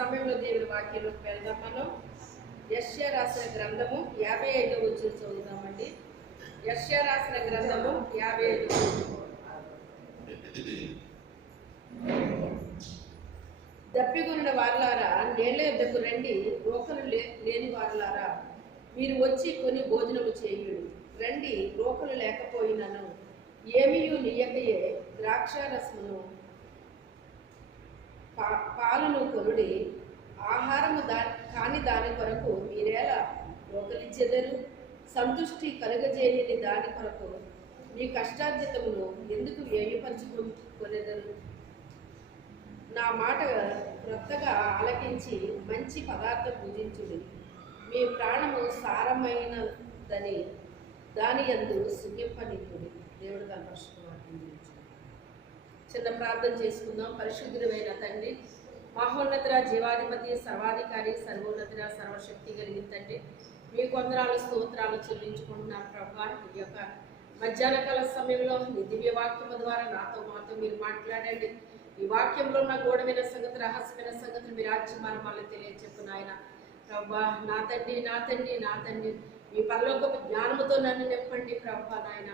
సమయంలో దేవుని వాక్యంలోకి వెళ్దాం. మనం యెషయా రాసిన గ్రంథము 55వ వచనం చదువుదామండి. యెషయా రాసిన గ్రంథము 55వ వచనం. దప్పిగొన్న వారలారా, నీళ్ల యొద్దకు రండి, రోకలు లేని వారలారా, మీరు వచ్చి కొని భోజనము చేయుడు. రండి, రోకలు లేకపోయినను ఏమియు నీయకయే ద్రాక్షారసమును పాలను కొనుడి. ఆహారము కాని దాని కొరకు మీరేలా రోకలిచ్చెదరు? సంతుష్టి కలుగజేయని దాని కొరకు మీ కష్టార్జితమును ఎందుకు వ్యయపరచుకొనెదరు? నా మాట క్రొత్తగా ఆలకించి మంచి పదార్థం భుజించుడి. మీ ప్రాణము సారమైనదని దాని యందు సుఖింపనివ్వుడి. దేవుడు తన పరిశుద్ధవాక్యం గురించి చిన్న ప్రార్థన చేసుకుందాం. పరిశుద్ధుడైన తండ్రి, మహోన్నతుల జీవాధిపతి, సర్వాధికారి, సర్వోన్నతుల, సర్వశక్తి కలిగిన తండ్రి, మీ కొందరాలు స్తోత్రాలు చెల్లించుకుంటున్నాను ప్రభా. ఈ యొక్క మధ్యాహ్న కాల సమయంలో నీ దివ్య వాక్యము ద్వారా మాతో మీరు మాట్లాడండి. ఈ వాక్యంలో ఉన్న గూఢమైన సంగతి, రహస్యమైన సంగతులు మీ రాజ్యమార్గాలు తెలియచెప్పు నాయన ప్రభా. నా తండ్రి, నా తండ్రి, నా తండ్రి, మీ పరలోకపు జ్ఞానముతో నన్ను నింపండి ప్రభా నాయన.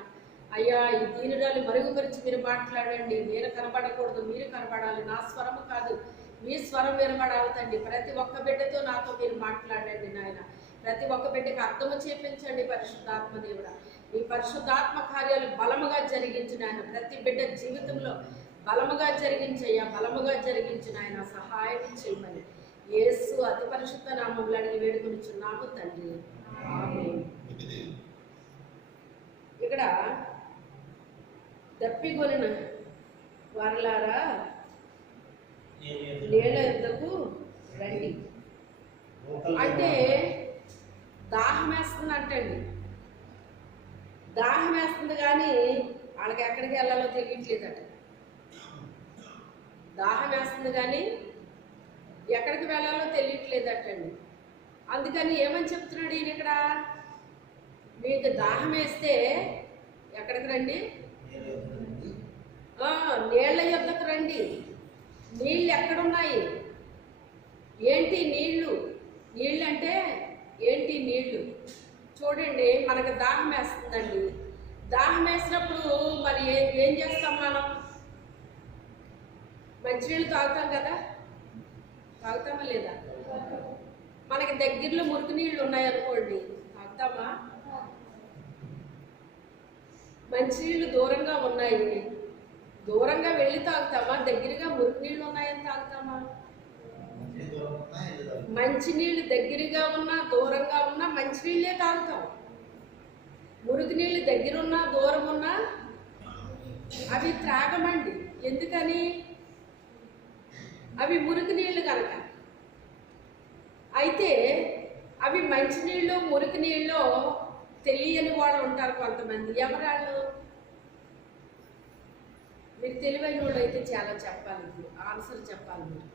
అయ్యా, ఈ దీనురాలు మరుగుపరిచి మీరు మాట్లాడండి. నేను కనబడకూడదు, మీరు కనబడాలి. నా స్వరము కాదు, మీ స్వరం వినబడాలి తండ్రి. ప్రతి ఒక్క బిడ్డతో నాతో మీరు మాట్లాడండి నాయన. ప్రతి ఒక్క బిడ్డకి అర్థము చేపించండి పరిశుద్ధాత్మ దేవుడా. ఈ పరిశుద్ధాత్మ కార్యాలు బలముగా జరిగించిన ఆయన ప్రతి బిడ్డ జీవితంలో బలముగా జరిగించయ్యా, బలముగా జరిగించిన ఆయన సహాయం చేయమని యేసు అతి పరిశుద్ధ నామములో అడిగి వేడుకొనిచున్నాము తండ్రి, ఆమేన్. ఇక్కడ దప్పిగొనిన వారలారా, నీళ్ల యొద్దకు రండి అంటే దాహం వేస్తుంది అంటండి. దాహం వేస్తుంది కానీ వాళ్ళకి ఎక్కడికి వెళ్ళాలో తెలియట్లేదట. దాహం వేస్తుంది కానీ ఎక్కడికి వెళ్ళాలో తెలియట్లేదటండి. అందుకని ఏమని చెప్తున్నాడు ఈయన ఇక్కడ? మీకు దాహం వేస్తే ఎక్కడికి రండి? నీళ్ల యొద్దకు రండి. నీళ్ళు ఎక్కడున్నాయి? ఏంటి నీళ్ళు? నీళ్ళు అంటే ఏంటి నీళ్ళు? చూడండి, మనకు దాహం వేస్తుందండి. దాహం వేసినప్పుడు మరి ఏం చేస్తాం మనం? మంచినీళ్ళు తాగుతాం కదా, తాగుతామా లేదా? మనకి దగ్గరలో మురికి నీళ్ళు ఉన్నాయనుకోండి, తాగుతామా? మంచినీళ్ళు దూరంగా ఉన్నాయి, దూరంగా వెళ్ళి తాగుతామా? దగ్గరగా మురికి నీళ్ళు ఉన్నాయని తాగుతామా? మంచినీళ్ళు దగ్గరగా ఉన్నా దూరంగా ఉన్నా మంచినీళ్ళే తాగుతాం. మురికి నీళ్ళు దగ్గరున్నా దూరం ఉన్నా అవి త్రాగమండి. ఎందుకని? అవి మురికి నీళ్ళు కనుక. అయితే అవి మంచినీళ్ళు మురికి నీళ్ళు తెలియని వాళ్ళు ఉంటారు కొంతమంది. ఎవరాళ్ళు? మీరు తెలివైన వాళ్ళు అయితే చాలా చెప్పాలి, ఆన్సర్ చెప్పాలి మీరు.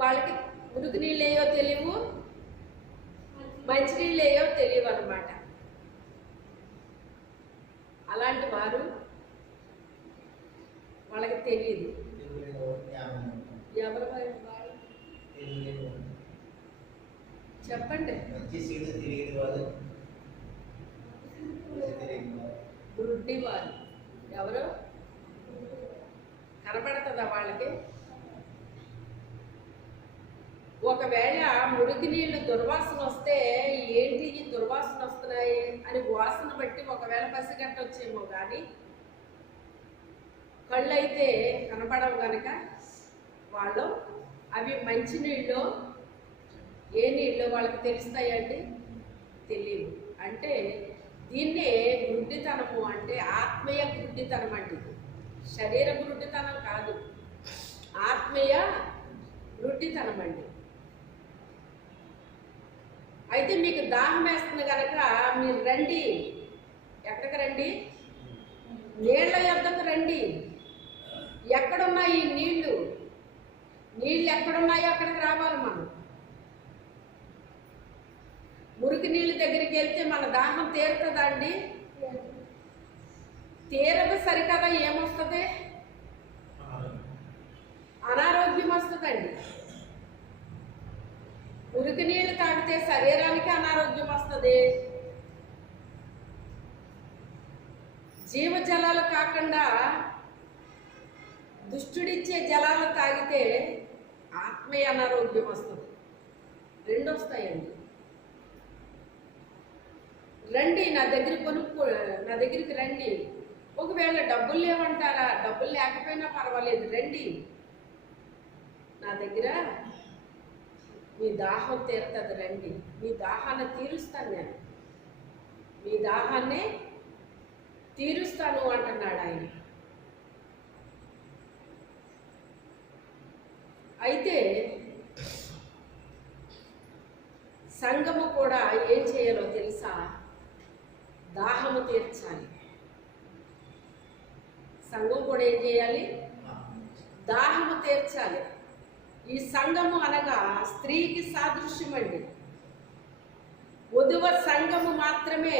వాళ్ళకి మురికి నీళ్ళు ఏయో తెలియవు, మంచినీళ్ళు ఏయో తెలియవు అన్నమాట. అలాంటి వారు వాళ్ళకి తెలియదు. ఎవరు చెప్పండి? గుడ్డి వారు. ఎవరు? కనబడుతుందా వాళ్ళకి? ఒకవేళ మురికి నీళ్ళు దుర్వాసన వస్తే ఏంటి ఈ దుర్వాసన వస్తున్నాయి అని వాసన బట్టి ఒకవేళ పసిగట్టొచ్చేమో కానీ కళ్ళు అయితే కనపడవు కనుక వాళ్ళు అవి మంచి నీళ్ళు ఏ నీళ్ళు వాళ్ళకి తెలుస్తాయండి? తెలియదు. అంటే దీన్నే గుడ్డితనము అంటే ఆత్మీయ గుడ్డితనం అండి. శరీర గుడ్డితనం కాదు, ఆత్మీయ గుడ్డితనం అండి. అయితే మీకు దాహం వేస్తుంది కనుక మీరు రండి. ఎక్కడికి రండి? నీళ్ల యొద్దకు రండి. ఎక్కడున్నాయి ఈ నీళ్లు? నీళ్ళు ఎక్కడున్నాయో అక్కడికి రావాలి మనం. మురికి నీళ్ళ దగ్గరికి వెళ్తే మన దాహం తీరుతుందా అండి? తీరదు. సరికదా ఏమొస్తుంది? అనారోగ్యం వస్తుందండి. మురికి నీళ్లు తాగితే శరీరానికి అనారోగ్యం వస్తుంది. జీవజలాలు కాకుండా దుష్టుడిచ్చే జలాలు తాగితే ఆత్మీయ అనారోగ్యం వస్తుంది. రెండు వస్తాయండి. రండి నా దగ్గరికి రండి. ఒకవేళ డబ్బులు లేవంటారా, డబ్బులు లేకపోయినా పర్వాలేదు, రండి నా దగ్గర, మీ దాహం తీరుతుంది, రండి, మీ దాహాన్ని తీరుస్తాను, నేను మీ దాహాన్ని తీరుస్తాను అంటున్నాడు ఆయన. అయితే సంఘము కూడా ఏం చేయాలో తెలుసా? దాహము తీర్చాలి. సంఘం కూడా ఏం చేయాలి? దాహము తీర్చాలి. ఈ సంఘము అనగా స్త్రీకి సాదృశ్యం అండి. వధువ సంఘము మాత్రమే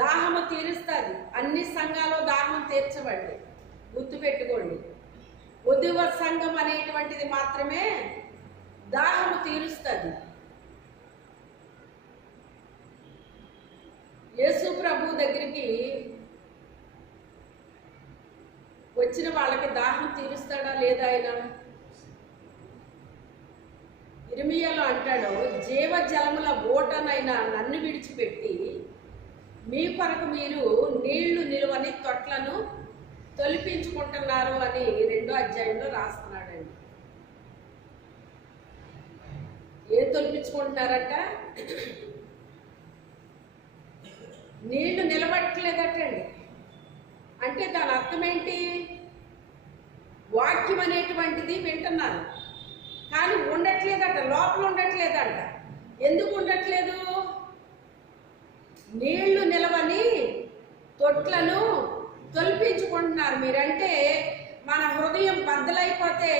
దాహము తీరుస్తుంది. అన్ని సంఘాలు దాహం తీర్చబడి గుర్తుపెట్టుకోండి. వధువ సంఘం అనేటువంటిది మాత్రమే దాహము తీరుస్తుంది. యేసు ప్రభు దగ్గరికి వచ్చిన వాళ్ళకి దాహం తీరుస్తాడా లేదా? ఆయన ఇర్మియాలో అంటాడు, జీవజలముల ఓటనైనా నన్ను విడిచిపెట్టి మీ కొరకు మీరు నీళ్లు నిలువని తొట్లను తొలిపించుకుంటున్నారు అని 2వ అధ్యాయంలో రాస్తున్నాడండి. ఏం తొలిపించుకుంటున్నారంట? నీళ్లు నిలబట్టలేదటండి. అంటే దాని అర్థం ఏంటి? వాక్యం అనేటువంటిది వింటున్నారు కానీ ఉండట్లేదట, లోపల ఉండట్లేదంట. ఎందుకు ఉండట్లేదు? నీళ్లు నిలవని తొట్లను తొలిపించుకుంటున్నారు. మీరంటే మన హృదయం బద్దలైపోతే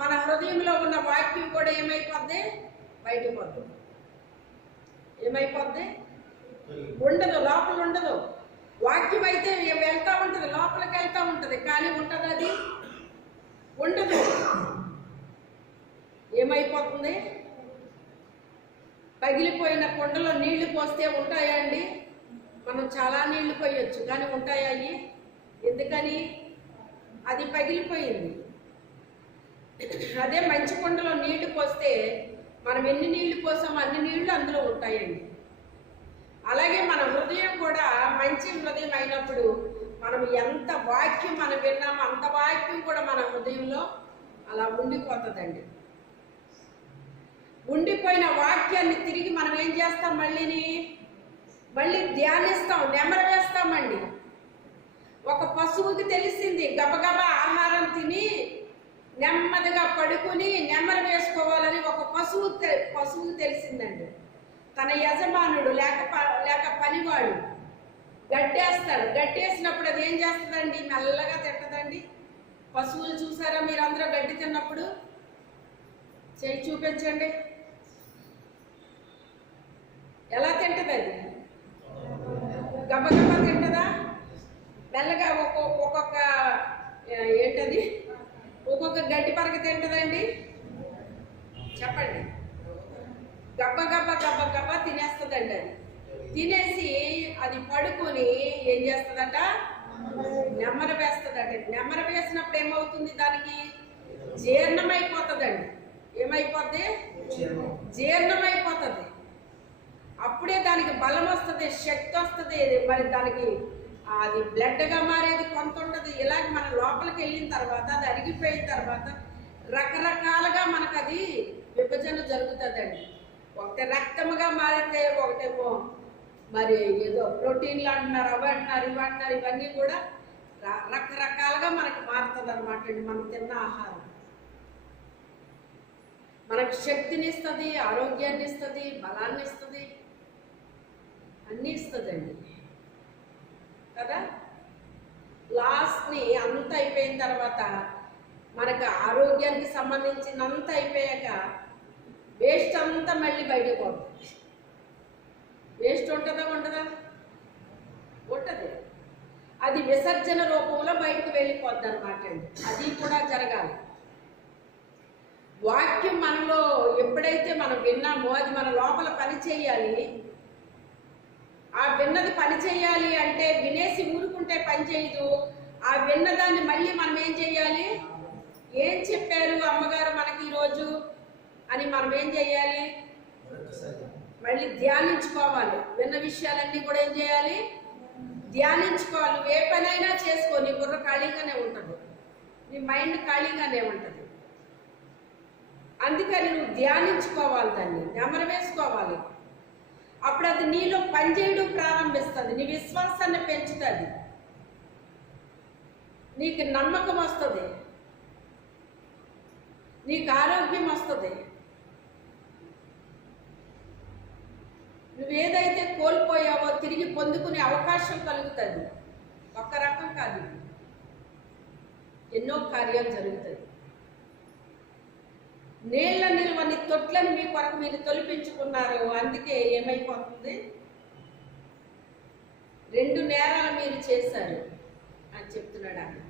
మన హృదయంలో ఉన్న వాక్యం కూడా ఏమైపోద్ది? బయటకు పోద్ది. ఏమైపోద్ది? ఉండదు, లోపల ఉండదు. వాక్యం అయితే వెళ్తూ ఉంటుంది, లోపలికి వెళ్తూ ఉంటుంది, కానీ ఉంటుంది అది ఉండదు. ఏమైపోతుంది? పగిలిపోయిన కుండలో నీళ్లు పోస్తే ఉంటాయా అండి? మనం చాలా నీళ్లు పోయొచ్చు కానీ ఉంటాయా అవి? ఎందుకని? అది పగిలిపోయింది. అదే మంచి కుండలో నీళ్లు పోస్తే మనం ఎన్ని నీళ్లు పోసామో అన్ని నీళ్లు అందులో ఉంటాయండి. అలాగే మన హృదయం కూడా మంచి హృదయం అయినప్పుడు మనం ఎంత వాక్యం మనం విన్నామో అంత వాక్యం కూడా మన హృదయంలో అలా ఉండిపోతుందండి. ఉండిపోయిన వాక్యాన్ని తిరిగి మనం ఏం చేస్తాం? మళ్ళీ ధ్యానిస్తాం, నెమరు వేస్తామండి. ఒక పశువుకి తెలిసింది గబగబా ఆహారం తిని నెమ్మదిగా పడుకుని నెమరు వేసుకోవాలని ఒక పశువుకి తెలిసిందండి. తన యజమానుడు లేక పనివాడు గడ్డేస్తాడు. గడ్డేసినప్పుడు అది ఏం చేస్తుందండి? మెల్లగా తింటదండి. పశువులు చూసారా మీరు అందరూ గడ్డి తిన్నప్పుడు? చేయి చూపించండి. ఎలా తింటది అది? గబగబా తింటదా? మెల్లగా ఒక్కొక్క ఏంటది? ఒక్కొక్క గడ్డి పరక తింటదండి. చెప్పండి. గబ్బ తినేస్తుందండి. అది తినేసి అది పడుకొని ఏం చేస్తుందట? నెమ్మర వేస్తుందట. నెమ్మర వేసినప్పుడు ఏమవుతుంది? దానికి జీర్ణమైపోతుందండి. ఏమైపోద్ది? జీర్ణమైపోతుంది. అప్పుడే దానికి బలం వస్తుంది, శక్తి వస్తుంది. మరి దానికి అది బ్లడ్గా మారేది కొంత ఉంటుంది. ఇలాగ మన లోపలికి వెళ్ళిన తర్వాత అది అరిగిపోయిన తర్వాత రకరకాలుగా మనకు అది విభజన జరుగుతుందండి. ఒకటి రక్తముగా మారితే, ఒకటేమో మరి ఏదో ప్రోటీన్లు అంటున్నారు, అవి అంటున్నారు, ఇవి అంటున్నారు. ఇవన్నీ కూడా రకరకాలుగా మనకి మారుతుంది అనమాట అండి. మనం తిన్న ఆహారం మనకు శక్తిని ఇస్తుంది, ఆరోగ్యాన్ని ఇస్తుంది, బలాన్ని ఇస్తుంది, అన్నీ ఇస్తుందండి కదా. లాస్ట్ని అంత అయిపోయిన తర్వాత మనకు ఆరోగ్యానికి సంబంధించినంత అయిపోయాక వేస్ట్ అంతా మళ్ళీ బయటకు పోతుంది. వేస్ట్ ఉంటుందా? ఉండదా? ఉంటుంది. అది విసర్జన రూపంలో బయటకు వెళ్ళిపోద్ది అనమాట అండి. అది కూడా జరగాలి. వాక్యం మనలో ఎప్పుడైతే మనం విన్నామో అది మన లోపల పని చేయాలి. ఆ విన్నది పని చేయాలి అంటే వినేసి ఊరుకుంటే పని చేయదు. ఆ విన్నదాన్ని మళ్ళీ మనం ఏం చేయాలి? ఏం చెప్పారు అమ్మగారు మనకి ఈరోజు అని మనం ఏం చేయాలి? మళ్ళీ ధ్యానించుకోవాలి. విన్న విషయాలన్నీ కూడా ఏం చేయాలి? ధ్యానించుకోవాలి. నువ్వు ఏ పనైనా చేసుకో, నీ బుర్ర ఖాళీగానే ఉంటుంది, నీ మైండ్ ఖాళీగానే ఉంటుంది. అందుకని నువ్వు ధ్యానించుకోవాలి, దాన్ని నెమరు వేసుకోవాలి. అప్పుడు అది నీలో పనిచేయడం ప్రారంభిస్తుంది, నీ విశ్వాసాన్ని పెంచుతుంది, నీకు నమ్మకం వస్తుంది, నీకు ఆరోగ్యం వస్తుంది. నువ్వేదైతే కోల్పోయావో తిరిగి పొందుకునే అవకాశం కలుగుతుంది. ఒక్క రకం కాదు, ఎన్నో కార్యాలు జరుగుతాయి. నీళ్ళ నిల్వని తొట్లని మీ కొరకు మీరు తొలిపించుకున్నారు. అందుకే ఏమైపోతుంది? 2 నేరాలు మీరు చేశారు అని చెప్తున్నాడు ఆయన.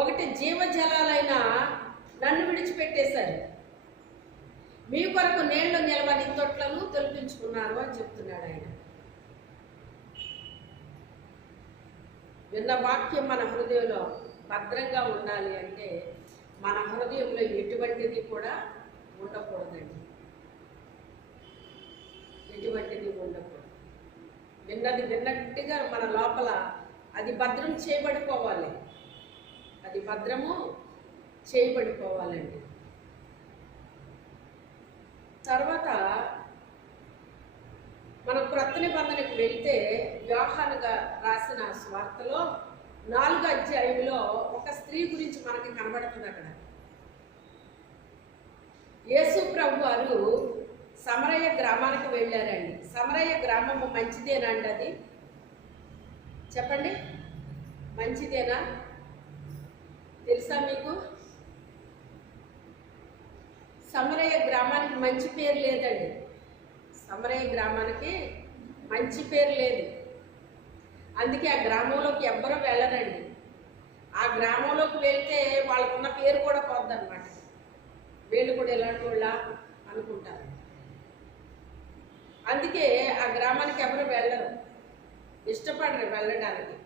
ఒకటి, జీవజలాలైన నన్ను విడిచిపెట్టేశారు, మీ కొరకు నీళ్లు నిల్వని తొట్లను తొలిపించుకున్నారు అని చెప్తున్నాడు ఆయన. విన్న వాక్యం మన హృదయంలో భద్రంగా ఉండాలి అంటే మన హృదయంలో ఎటువంటిది కూడా ఉండకూడదండి, ఎటువంటిది ఉండకూడదు. విన్నది విన్నట్టుగా మన లోపల అది భద్రం చేయబడిపోవాలి, అది భద్రము చేయబడిపోవాలండి. తర్వాత మనం క్రొత్త నిబంధనకు వెళ్తే యోహానుగా రాసిన స్వార్తలో 4వ అధ్యాయంలో ఒక స్త్రీ గురించి మనకి కనబడుతుంది. అక్కడ యేసు ప్రభు వారు సమరయ గ్రామానికి వెళ్ళారండి. సమరయ గ్రామము మంచిదేనండి? అది చెప్పండి, మంచిదేనా? తెలుసా మీకు? సమరయ గ్రామానికి మంచి పేరు లేదండి. సమరయ గ్రామానికి మంచి పేరు లేదు. అందుకే ఆ గ్రామంలోకి ఎవ్వరూ వెళ్ళరండి. ఆ గ్రామంలోకి వెళ్తే వాళ్ళకున్న పేరు కూడా పోద్దన్నమాట. వీళ్ళు కూడా ఎలాంటి వాళ్ళ అనుకుంటారు. అందుకే ఆ గ్రామానికి ఎవరు వెళ్ళరు, ఇష్టపడరు వెళ్ళడానికి.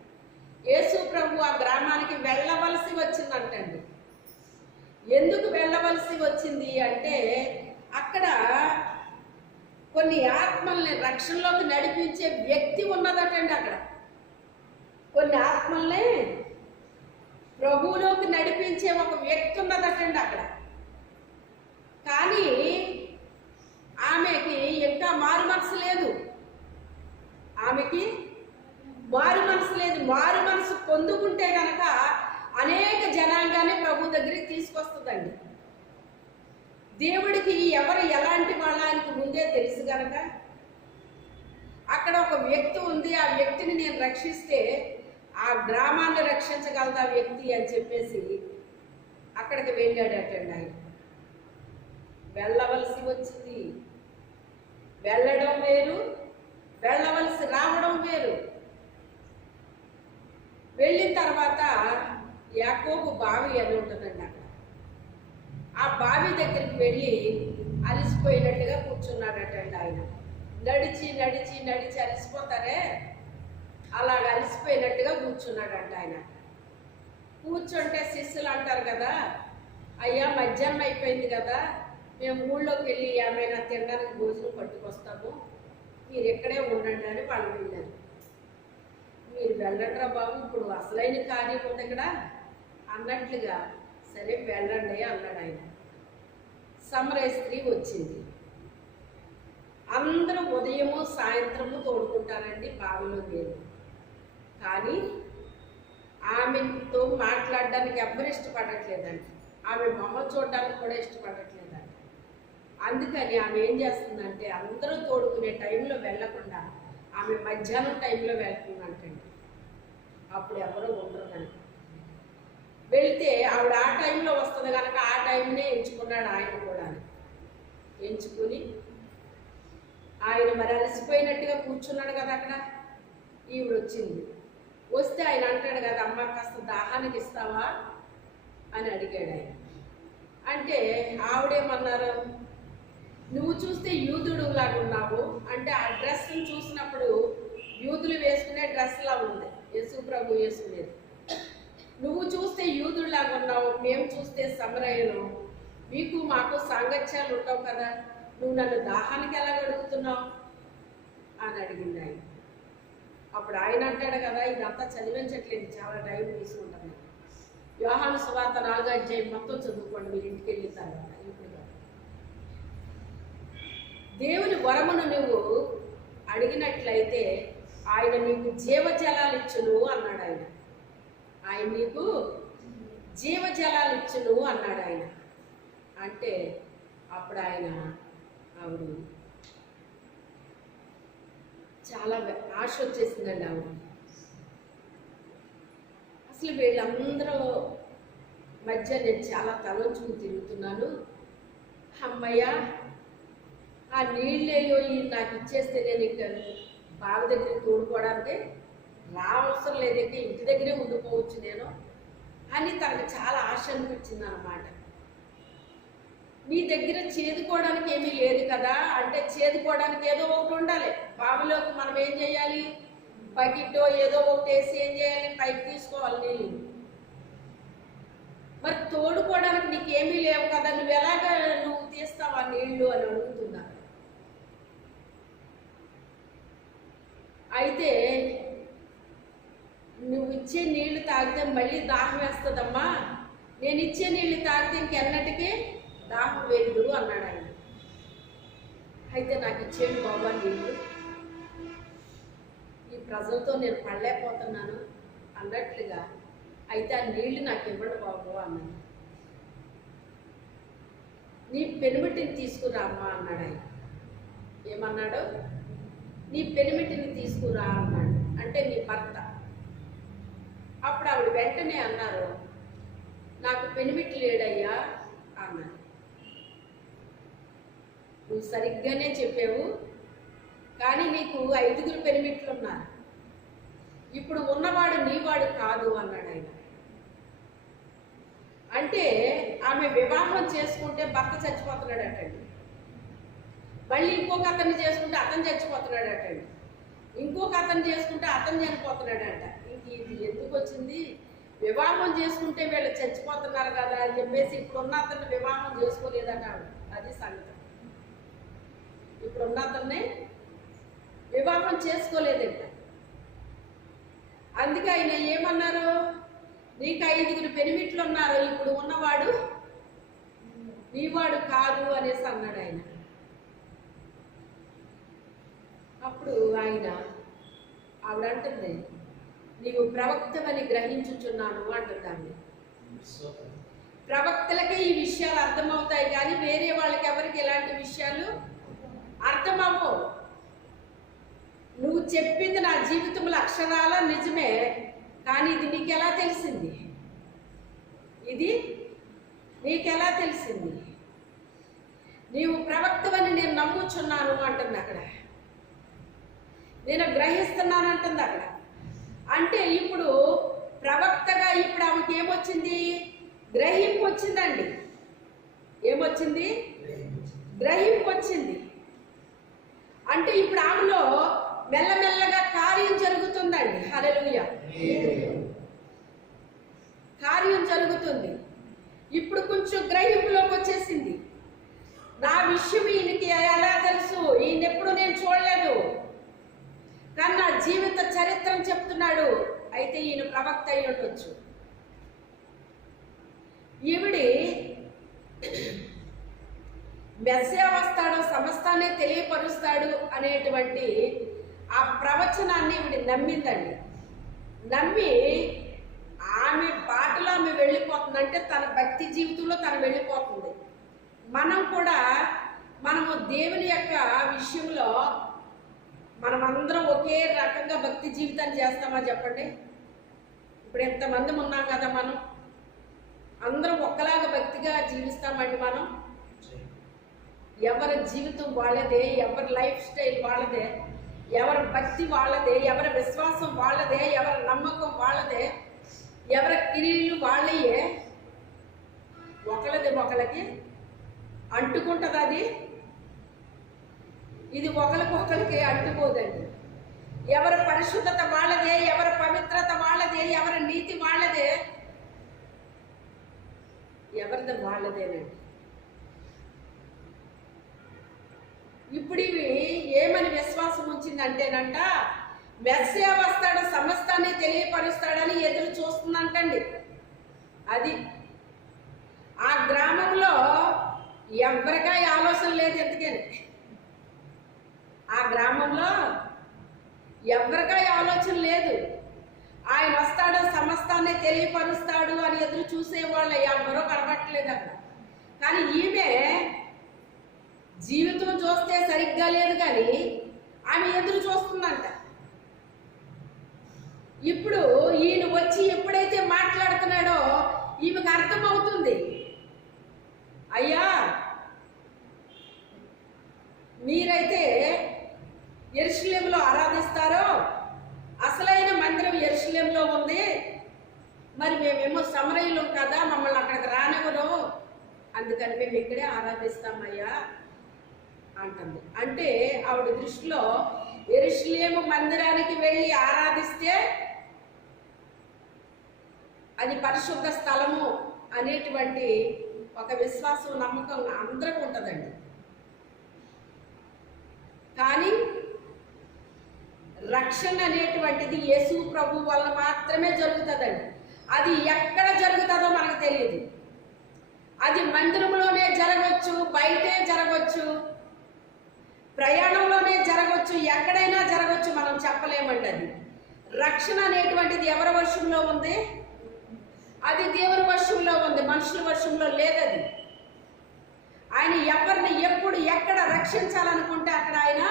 యేసు ప్రభు ఆ గ్రామానికి వెళ్ళవలసి వచ్చిందంటండి. ఎందుకు వెళ్ళవలసి వచ్చింది అంటే అక్కడ కొన్ని ఆత్మల్ని రక్షణలోకి నడిపించే వ్యక్తి ఉన్నదటండి. అక్కడ కొన్ని ఆత్మల్ని ప్రభువులోకి నడిపించే ఒక వ్యక్తి ఉన్నదటండి అక్కడ. కానీ ఆమెకి ఇంకా మారు మనసు లేదు. ఆమెకి మారు మనసు లేదు. మారు మనసు పొందుకుంటే గనక అనేక జనాంగానే ప్రభు దగ్గరికి తీసుకొస్తుందండి. దేవుడికి ఎవరు ఎలాంటి వాళ్ళ ఆయనకు ముందే తెలుసు కనుక అక్కడ ఒక వ్యక్తి ఉంది, ఆ వ్యక్తిని నేను రక్షిస్తే ఆ గ్రామాన్ని రక్షించగలదు ఆ వ్యక్తి అని చెప్పేసి అక్కడికి వెళ్ళాడటండి ఆయన. వెళ్ళవలసి వచ్చింది. వెళ్ళడం వేరు, వెళ్ళవలసి రావడం వేరు. వెళ్ళిన తర్వాత యాకోబు బావి అని ఉంటుందండి అక్కడ. ఆ బావి దగ్గరికి వెళ్ళి అలసిపోయినట్టుగా కూర్చున్నాడటండి ఆయన. నడిచి నడిచి నడిచి అలసిపోతారే, అలాగ అలసిపోయినట్టుగా కూర్చున్నాడంట ఆయన. కూర్చుంటే శిష్యులు అంటారు కదా, అయ్యా మధ్యాహ్నం అయిపోయింది కదా, మేము ఊళ్ళోకి వెళ్ళి ఏమైనా తినడానికి భోజనం పట్టుకొస్తాము, మీరు ఎక్కడే ఉండండి అని వాళ్ళు వెళ్ళారు. మీరు వెళ్ళండిరా బాబు, ఇప్పుడు అసలైన కార్యం ఉంది ఇక్కడ అన్నట్లుగా, సరే వెళ్ళండి అన్నాడు ఆయన. సమరయ స్త్రీ వచ్చింది. అందరూ ఉదయము సాయంత్రము తోడుకుంటారండి బావిలో నీరు. కానీ ఆమెతో మాట్లాడడానికి ఎవ్వరు ఇష్టపడట్లేదండి. ఆమె మొహం చూడడానికి కూడా ఇష్టపడట్లేదండి. అందుకని ఆమె ఏం చేస్తుందంటే అందరూ తోడుకునే టైంలో వెళ్ళకుండా ఆమె మధ్యాహ్నం టైంలో వెళ్తుందంటండి. అప్పుడు ఎవరో ఉండరు కనుక. వెళితే ఆవిడ ఆ టైంలో వస్తుంది కనుక ఆ టైంనే ఎంచుకున్నాడు ఆయన కూడా. ఎంచుకుని ఆయన మరి అలసిపోయినట్టుగా కూర్చున్నాడు కదా అక్కడ. ఈవిడ వచ్చింది. వస్తే ఆయన అంటాడు కదా, అమ్మ కాస్త దాహానికి ఇస్తావా అని అడిగాడు ఆయన. అంటే ఆవిడేమన్నారు, నువ్వు చూస్తే యూదుడు లాగా ఉన్నావు అంటే ఆ డ్రెస్ని చూసినప్పుడు యూదులు వేసుకునే డ్రెస్ లా ఉంది యేసు ప్రభు వేసుకునేది. నువ్వు చూస్తే యూదుడిలాగా ఉన్నావు, మేము చూస్తే సమరయులు, మీకు మాకు సాంగత్యాలు ఉంటావు కదా, నువ్వు నన్ను దాహానికి ఎలా అడుగుతున్నావు అని అడిగింది ఆయన. అప్పుడు ఆయన అంటాడు కదా, ఇదంతా చదివించట్లేదు, చాలా టైం తీసుకుంటాను. యోహాను సువార్త 4వ అధ్యాయం మొత్తం చదువుకోండి మీరు ఇంటికి వెళ్ళిన తర్వాత. ఇప్పుడు దేవుని వరమును నువ్వు అడిగినట్లయితే ఆయన నీకు జీవజలాలు ఇచ్చును అన్నాడు ఆయన. ఆయన నీకు జీవజలాలు ఇచ్చును అన్నాడు ఆయన. అంటే అప్పుడు ఆవిడ చాలా ఆశ వచ్చేసిందండి ఆవిడ. అసలు వీళ్ళందరూ మధ్య నేను చాలా తలంచుకుని తిరుగుతున్నాను, అమ్మయ్య ఆ నీళ్ళేయో నాకు ఇచ్చేస్తే నేను ఇంకా బావి దగ్గరికి తోడుకోవడానికి రావసరం లేదంటే ఇంటి దగ్గరే ఉండిపోవచ్చు నేను అని తనకు చాలా ఆశ అనిపించింది అన్నమాట. నీ దగ్గర చేదుకోవడానికి ఏమీ లేదు కదా అంటే, చేదుకోవడానికి ఏదో ఒకటి ఉండాలి. బావిలోకి మనం ఏం చేయాలి, బకెట్టో ఏదో ఒకటి వేసి ఏం చేయాలి, పైకి తీసుకోవాలి నీళ్ళు. మరి తోడుకోవడానికి నీకేమీ లేవు కదా, నువ్వు ఎలాగ నువ్వు తీస్తావా నీళ్లు అని అడుగుతున్నా. అయితే నువ్వు ఇచ్చే నీళ్లు తాగితే మళ్ళీ దాహం వేస్తుందమ్మా, నేను ఇచ్చే నీళ్లు తాగితే ఇంకెన్నటికీ దాహం వేయదు అన్నాడు ఆయన. అయితే నాకు ఇచ్చేయండి బాబా నీళ్ళు, ఈ ప్రజలతో నేను పడలేకపోతున్నాను అన్నట్లుగా, అయితే ఆ నీళ్లు నాకు ఇవ్వండి బాబు అన్నాను. నీ పెనిమిటిని తీసుకురా అమ్మా అన్నాడు ఆయన. ఏమన్నాడు, నీ పెనిమిటిని తీసుకురా అన్నాడు, అంటే నీ భర్త. అప్పుడు ఆవిడ వెంటనే అన్నారు, నాకు పెనిమిటి లేడయ్యా అన్నాడు. నువ్వు సరిగ్గానే చెప్పావు, కానీ నీకు 5 పెనిమిట్లు ఉన్నారు, ఇప్పుడు ఉన్నవాడు నీవాడు కాదు అన్నాడు ఆయన. అంటే ఆమె వివాహం చేసుకుంటే భర్త చచ్చిపోతున్నాడటండి, మళ్ళీ ఇంకొక అతన్ని చేసుకుంటే అతను చచ్చిపోతున్నాడటండి, ఇంకొక అతను చేసుకుంటే అతను చనిపోతున్నాడంట. ఇంక ఇది ఎందుకు వచ్చింది, వివాహం చేసుకుంటే వీళ్ళు చచ్చిపోతున్నారు కదా అని చెప్పేసి ఇప్పుడున్న అతన్ని వివాహం చేసుకోలేదట. అది సంగతి, ఇప్పుడున్న అతన్ని వివాహం చేసుకోలేదంట. అందుకే ఆయన ఏమన్నారు, నీకు 5 పెనిమిట్లు ఉన్నారు, ఇప్పుడు ఉన్నవాడు నీవాడు కాదు అనేసి అన్నాడు ఆయన. అప్పుడు ఆవిడ అంటుంది, నీవు ప్రవక్తవని గ్రహించుచున్నాను అంటుందాన్ని. ప్రవక్తలకే ఈ విషయాలు అర్థమవుతాయి కానీ వేరే వాళ్ళకి ఎవరికి ఎలాంటి విషయాలు అర్థమవ్వవు. నువ్వు చెప్పింది నా జీవితంలో అక్షరాల నిజమే, కానీ ఇది నీకెలా తెలిసింది, ఇది నీకెలా తెలిసింది, నీవు ప్రవక్తవని నేను నమ్ముచున్నాను అంటుంది అక్కడ, నేను గ్రహిస్తున్నాను అంటుంది అక్కడ. అంటే ఇప్పుడు ప్రవక్తగా ఇప్పుడు ఆమెకి ఏమొచ్చింది, గ్రహింపు వచ్చిందండి. ఏమొచ్చింది, గ్రహింపు వచ్చింది. అంటే ఇప్పుడు ఆమెలో మెల్లమెల్లగా కార్యం జరుగుతుందండి. హల్లెలూయా, కార్యం జరుగుతుంది. ఇప్పుడు కొంచెం గ్రహింపులోకి వచ్చేసింది. నా విషయం ఈయనకి ఎలా తెలుసు, ఈయన ఎప్పుడు నేను చూడలేదు, కానీ నా జీవిత చరిత్రను చెప్తున్నాడు, అయితే ఈయన ప్రవక్త అయి ఉండొచ్చు. ఈవిడి మెస్సియా వస్తాడు, సమస్తాన్ని తెలియపరుస్తాడు అనేటువంటి ఆ ప్రవచనాన్ని ఈవిడి నమ్మిందండి. నమ్మి ఆమె బాటలో ఆమె వెళ్ళిపోతుంది. అంటే తన భక్తి జీవితంలో తను వెళ్ళిపోతుంది. మనం కూడా మనము దేవుని యొక్క విషయంలో మనమందరం ఒకే రకంగా భక్తి జీవితాన్ని చేస్తామా చెప్పండి. ఇప్పుడు ఎంతమంది ఉన్నాం కదా, మనం అందరం ఒక్కలాగా భక్తిగా జీవిస్తామండి. మనం ఎవరి జీవితం వాళ్ళదే, ఎవరి లైఫ్ స్టైల్ వాళ్ళదే, ఎవరి భక్తి వాళ్ళదే, ఎవరి విశ్వాసం వాళ్ళదే, ఎవరి నమ్మకం వాళ్ళదే, ఎవరి క్రియలు వాళ్ళయే. ఒకళ్ళది ఒకళ్ళకి అంటుకుంటుంది. అది ఇది ఒకరికి అంటుకోదండి. ఎవరి పరిశుద్ధత వాళ్ళదే, ఎవరి పవిత్రత వాళ్ళదే, ఎవరి నీతి వాళ్ళదే, ఎవరిది వాళ్ళదేనండి. ఇప్పుడు ఇవి ఏమని విశ్వాసం ఉంచిందంటేనంట, మెస్సియా వస్తాడు, సమస్తాన్ని తెలియపరుస్తాడని ఎదురు చూస్తుందంటండి. అది ఆ గ్రామంలో ఎవరికా ఆలోచన లేదు. ఎందుకని ఆ గ్రామంలో ఎవరికా ఆలోచన లేదు. ఆయన వస్తాడు, సమస్తాన్ని తెలియపరుస్తాడు అని ఎదురు చూసేవాళ్ళు ఎవరో కనబట్టలేదు అక్కడ. కానీ ఈమె జీవితం చూస్తే సరిగ్గా లేదు, కానీ ఆమె ఎదురు చూస్తుందంట. ఇప్పుడు ఈయన వచ్చి ఎప్పుడైతే మాట్లాడుతున్నాడో ఈమెకు అర్థమవుతుంది, అయ్యా మీరైతే యెరూషలేములో ఆరాధిస్తారో, అసలైన మందిరం యెరూషలేములో ఉంది, మరి మేమేమో సమరయులం కదా, మమ్మల్ని అక్కడికి రానివ్వరు, అందుకని మేము ఇక్కడే ఆరాధిస్తామయ్యా అంటుంది. అంటే ఆవిడ దృష్టిలో యెరూషలేము మందిరానికి వెళ్ళి ఆరాధిస్తే అది పరిశుద్ధ స్థలము అనేటువంటి ఒక విశ్వాసం, నమ్మకం అందరికీ ఉంటుందండి. కానీ రక్షణ అనేటువంటిది యేసు ప్రభు వల్ల మాత్రమే జరుగుతుందండి. అది ఎక్కడ జరుగుతుందో మనకు తెలియదు. అది మందిరంలోనే జరగవచ్చు, బయటే జరగవచ్చు, ప్రయాణంలోనే జరగవచ్చు, ఎక్కడైనా జరగవచ్చు, మనం చెప్పలేమండి. అది రక్షణ అనేటువంటిది ఎవరి వశంలో ఉంది? అది దేవుని వశంలో ఉంది, మనుషుల వశంలో లేదది. ఆయన ఎవరిని ఎప్పుడు ఎక్కడ రక్షించాలనుకుంటే అక్కడ ఆయన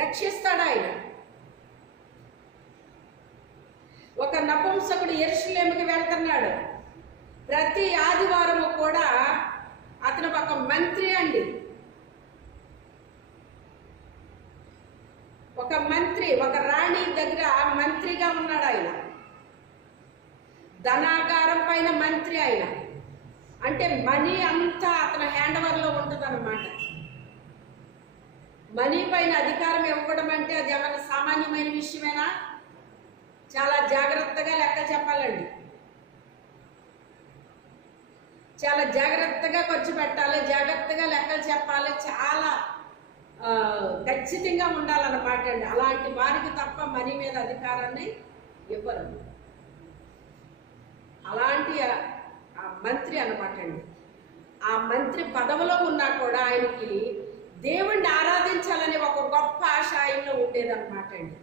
రక్షిస్తాడు. ఆయన ఒక నపుంసకుడు యెరూషలేముకి వెళ్తున్నాడు. ప్రతి ఆదివారము కూడా అతను ఒక మంత్రి అండి. ఒక మంత్రి, ఒక రాణి దగ్గర మంత్రిగా ఉన్నాడు ఆయన. ధనాగారం పైన మంత్రి ఆయన. అంటే మనీ అంతా అతని హ్యాండ్ ఓవర్లో ఉంటుంది అన్నమాట. మనీ పైన అధికారం ఇవ్వడం అంటే అది ఏమైనా సామాన్యమైన విషయమేనా? చాలా జాగ్రత్తగా లెక్క చెప్పాలండి. చాలా జాగ్రత్తగా ఖర్చు పెట్టాలి, జాగ్రత్తగా లెక్కలు చెప్పాలి, చాలా ఖచ్చితంగా ఉండాలన్నమాట అండి. అలాంటి వారికి తప్ప మనీ మీద అధికారాన్ని ఇవ్వరు. అలాంటి మంత్రి అన్నమాట అండి. ఆ మంత్రి పదవిలో ఉన్నా కూడా ఆయనకి దేవుణ్ణి ఆరాధించాలనే ఒక గొప్ప ఆశ ఆయనలో ఉండేదన్నమాట అండి.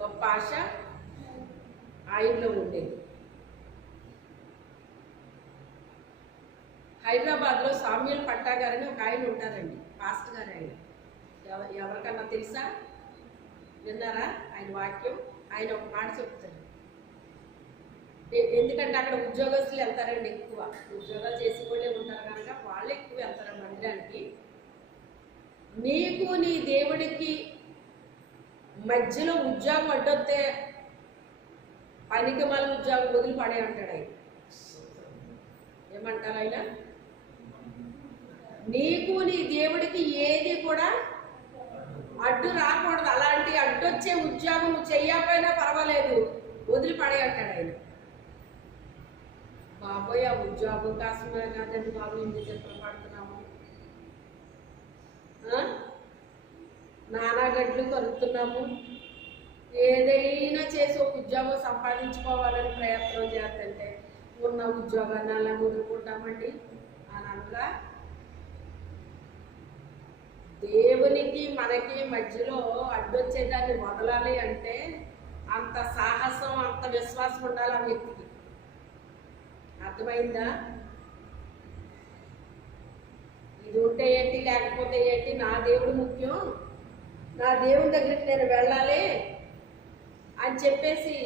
గొప్ప ఆశ ఆయనలో ఉండేది. హైదరాబాద్లో సామ్యూల్ పట్టా గారని ఒక ఆయన ఉంటారండి, పాస్ట్ గారు. ఆయన ఎవరికన్నా తెలుసా? విన్నారా ఆయన వాక్యం? ఆయన ఒక మాట చెప్తారు. ఎందుకంటే అక్కడ ఉద్యోగస్తులు వెళ్తారండి ఎక్కువ, ఉద్యోగాలు చేసి వాళ్ళే ఉంటారు కనుక వాళ్ళు ఎక్కువ వెళ్తారు మందిరానికి. నీకు నీ దేవుడికి మధ్యలో ఉద్యోగం అడ్డొస్తే పనికి మళ్ళీ ఉద్యోగం వదిలిపడే అంటాడు ఆయన. ఏమంటారు ఆయన? నీకు నీ దేవుడికి ఏది కూడా అడ్డు రాకూడదు. అలాంటి అడ్డొచ్చే ఉద్యోగం నువ్వు చెయ్యకపోయినా పర్వాలేదు, వదిలిపడే అంటాడు ఆయన. బాబోయ్, ఆ ఉద్యోగం కోసమే కాదండి బాబు ఇన్ని చిత్రం పడుతున్నాము, నానాగడ్లు కలుపుతున్నాము, ఏదైనా చేసి ఒక ఉద్యోగం సంపాదించుకోవాలని ప్రయత్నం చేస్తుంటే ఉన్న ఉద్యోగాన్ని అలా వదులుకుంటామండి అని అనగా, దేవునికి మనకి మధ్యలో అడ్డొచ్చేదాన్ని వదలాలి అంటే అంత సాహసం, అంత విశ్వాసం ఉండాలి ఆ వ్యక్తికి. అర్థమైందా? ఇది ఉంటే ఏంటి, లేకపోతే ఏంటి, నా దేవుడు ముఖ్యం, నా దేవుని దగ్గరికి నేను వెళ్ళాలి అని చెప్పేసి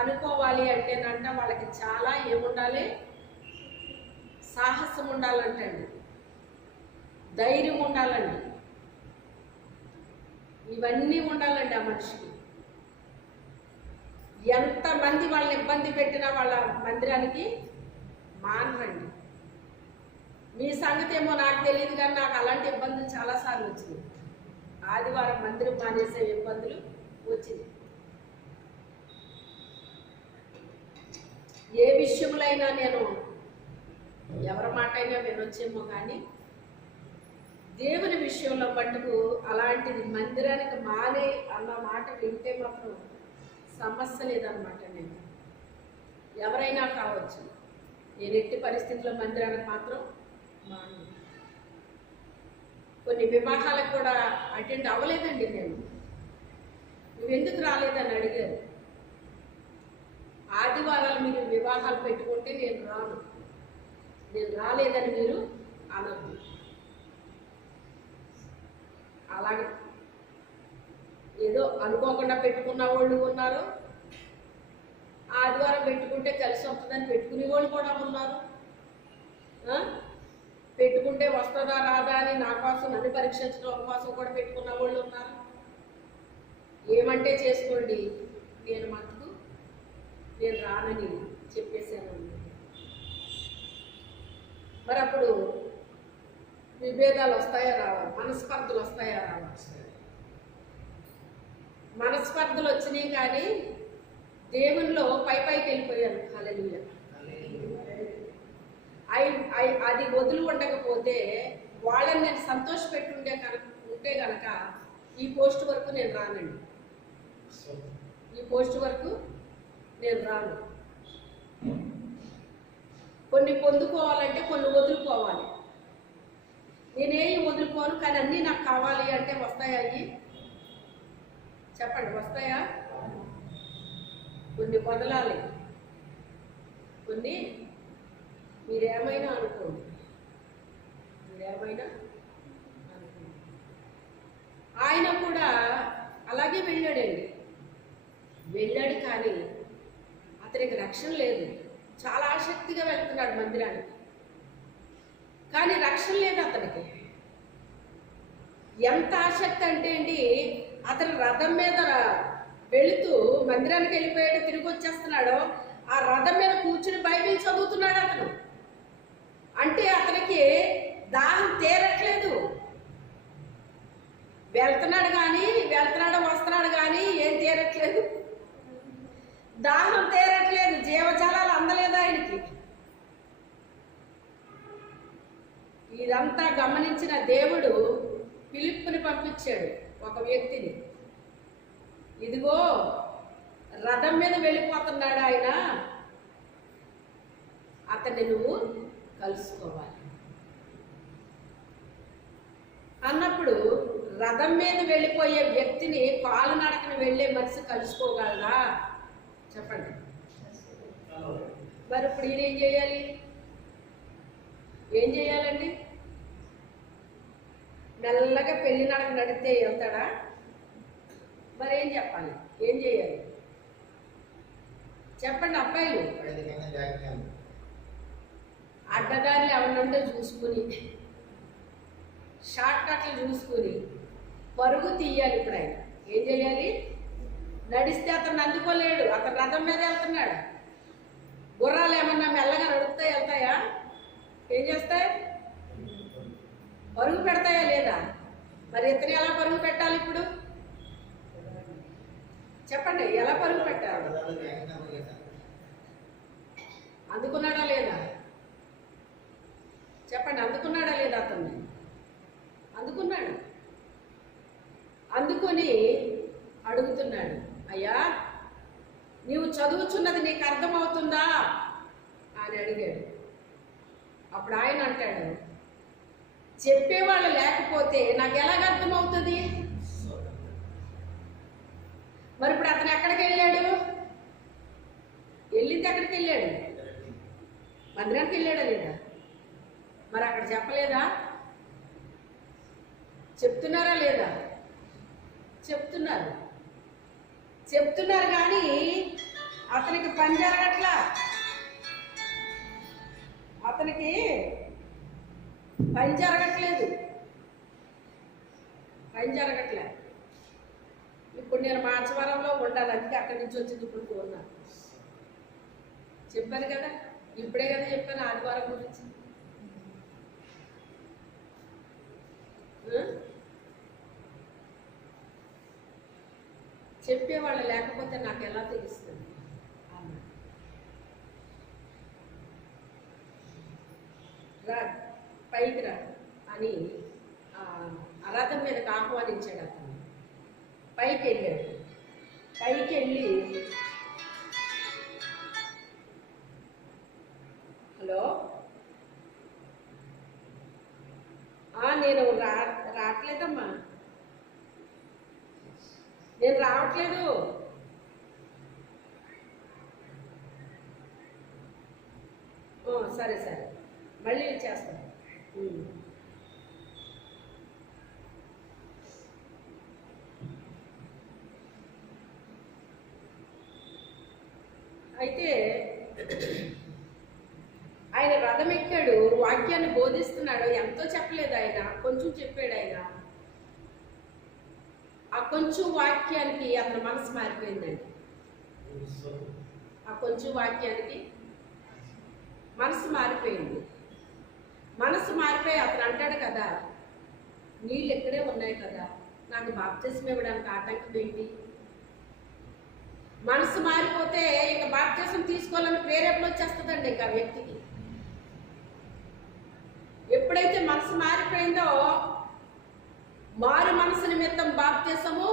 అనుకోవాలి అంటేనంట వాళ్ళకి చాలా ఏముండాలి? సాహసం ఉండాలంటండి, ధైర్యం ఉండాలండి, ఇవన్నీ ఉండాలండి ఆ మనిషికి. ఎంతమంది వాళ్ళని ఇబ్బంది పెట్టినా వాళ్ళ మందిరానికి మానరండి. మీ సంగతి ఏమో నాకు తెలియదు, కానీ నాకు అలాంటి ఇబ్బందులు చాలాసార్లు వచ్చినాయి. ఆదివారం మందిరం మానేసే ఇబ్బందులు వచ్చింది. ఏ విషయంలో అయినా నేను ఎవరి మాట అయినా వినొచ్చేమో, కానీ దేవుని విషయంలో మటుకు అలాంటిది మందిరానికి మానే అన్న మాట వింటే మాత్రం సమస్య లేదన్నమాట. నేను ఎవరైనా కావచ్చు, నేను ఎట్టి పరిస్థితుల్లో మందిరానికి మాత్రం మాను. కొన్ని వివాహాలకు కూడా అటెండ్ అవ్వలేదండి. నువ్వు ఎందుకు రాలేదని అడిగారు. ఆదివారాలు మీరు వివాహాలు పెట్టుకుంటే నేను రాలేదని మీరు అనద్దు. అలాగే ఏదో అనుకోకుండా పెట్టుకున్న వాళ్ళు ఉన్నారు, ఆదివారం పెట్టుకుంటే కలిసి వస్తుందని పెట్టుకునే వాళ్ళు కూడా ఉన్నారు, పెట్టుకుంటే వస్తుందా రాదా అని నా కోసం నన్ను పరీక్షించడం కోసం కూడా పెట్టుకున్న వాళ్ళు ఉన్నారు. ఏమంటే చేసుకోండి, నేను రానని చెప్పేశాను. మరి అప్పుడు విభేదాలు వస్తాయా రావా? మనస్పర్ధలు వస్తాయా రావా? మనస్పర్ధలు వచ్చినాయి, కానీ దేవునిలో పైకి వెళ్ళిపోయాను. హల్లెలూయా. అది వదిలి ఉండకపోతే వాళ్ళని నేను సంతోష పెట్టుంటే కనుక ఈ పోస్ట్ వరకు నేను రానండి. ఈ పోస్ట్ వరకు నేను రాను. కొన్ని పొందుకోవాలంటే కొన్ని వదులుకోవాలి. నేనేమి వదులుకోను, కానీ అన్నీ నాకు కావాలి అంటే వస్తాయా? అయ్యి చెప్పండి, వస్తాయా? కొన్ని వదలాలి, కొన్ని మీరేమైనా అనుకోండి. ఆయన కూడా అలాగే వెళ్ళాడండి. వెళ్ళాడు, కానీ అతనికి రక్షణ లేదు. చాలా ఆసక్తిగా వెళ్తున్నాడు మందిరానికి, కానీ రక్షణ లేదు అతనికి. ఎంత ఆసక్తి అంటే అండి, అతను రథం మీద వెళుతూ మందిరానికి వెళ్ళిపోయాడు, తిరిగి వచ్చేస్తున్నాడు. ఆ రథం మీద కూర్చుని బైబిల్ చదువుతున్నాడు అతను. అంటే అతనికి దాహం తీరట్లేదు. వెళ్తున్నాడు వస్తున్నాడు కానీ ఏం తీరట్లేదు, దాహం తీరట్లేదు, జీవజాలాలు అందలేదు ఆయనకి. ఇదంతా గమనించిన దేవుడు ఫిలిప్పుని పంపించాడు, ఒక వ్యక్తిని. ఇదిగో రథం మీద వెళ్ళిపోతున్నాడు ఆయన, అతన్ని నువ్వు కలుసుకోవాలి అన్నప్పుడు, రథం మీద వెళ్ళిపోయే వ్యక్తిని కాలు నడకన వెళ్ళే మనిషి కలుసుకోగలరా? చెప్పండి. మరి ఇప్పుడు ఈయన ఏం చేయాలండి? మెల్లగా పెళ్లి నడక నడితే వెళ్తాడా? మరి ఏం చెప్పాలి? ఏం చేయాలి చెప్పండి అబ్బాయిలు? అడ్డదారులు ఎవరినంటే చూసుకుని, షార్ట్ కట్లు చూసుకుని పరుగు తీయాలి. ఇప్పుడు ఆయన ఏం చేయాలి? నడిస్తే అతను అందుకోలేడు, అతను రథం మీద వెళ్తున్నాడు. గుర్రాలు ఏమన్నా మెల్లగా నడుపుతాయి, వెళ్తాయా? ఏం చేస్తాయి? పరుగు పెడతాయా లేదా? మరి ఇతను ఎలా పరుగు పెట్టాలి? ఇప్పుడు చెప్పండి, ఎలా పరుగు పెట్టాలి? అందుకున్నాడా లేదా? చెప్పండి, అందుకున్నాడా లేదా? అతన్ని అందుకున్నాడు. అందుకొని అడుగుతున్నాడు, అయ్యా నీవు చదువుచున్నది నీకు అర్థమవుతుందా అని అడిగాడు. అప్పుడు ఆయన అంటాడు, చెప్పేవాళ్ళు లేకపోతే నాకు ఎలాగ అర్థమవుతుంది? మరి ఇప్పుడు అతను ఎక్కడికి వెళ్ళాడు? వెళ్ళింది ఎక్కడికి వెళ్ళాడు? మందిరానికి వెళ్ళాడా లేదా? మరి అక్కడ చెప్పలేదా? చెప్తున్నారా లేదా? చెప్తున్నారు కానీ అతనికి పని జరగట్లా. అతనికి పని జరగట్లేదు. ఇప్పుడు నేను మార్చవరంలో ఉండాలి, అందుకే అక్కడి నుంచి వచ్చింది ఇప్పుడు ఫోన్. చెప్పాను కదా, ఇప్పుడే కదా చెప్పాను ఆదివారం గురించి. చెప్పేవాళ్ళు లేకపోతే నాకు ఎలా తెలుస్తుంది? రా, పైకి రా అని రథం మీదకి ఆహ్వానించాడు. అతను పైకి వెళ్ళాడు. పైకి వెళ్ళి, హలో, నేను రావట్లేదమ్మా, నేను రావట్లేదు. సరే సరే, మళ్ళీ చేస్తాను. అయితే ఆయన రథం ఎక్కాడు, వాక్యాన్ని బోధిస్తున్నాడు. ఎంతో చెప్పలేదు ఆయన, కొంచెం చెప్పాడు. ఆయన ఆ కొంచెం వాక్యానికి అతని మనసు మారిపోయిందండి. ఆ కొంచెం వాక్యానికి మనసు మారిపోయింది. మనసు మారిపోయి అతను అంటాడు కదా, నీళ్ళు ఇక్కడే ఉన్నాయి కదా, నాకు బాప్తిస్మం ఇవ్వడానికి ఆటంకం ఏంటి? మనసు మారిపోతే ఇక బాప్తిస్మం తీసుకోవాలని ప్రేరేపణ వచ్చేస్తుందండి ఇక ఆ వ్యక్తికి. ఎప్పుడైతే మనసు మారిపోయిందో, మారు మనసు నిమిత్తం బాప్తిస్మము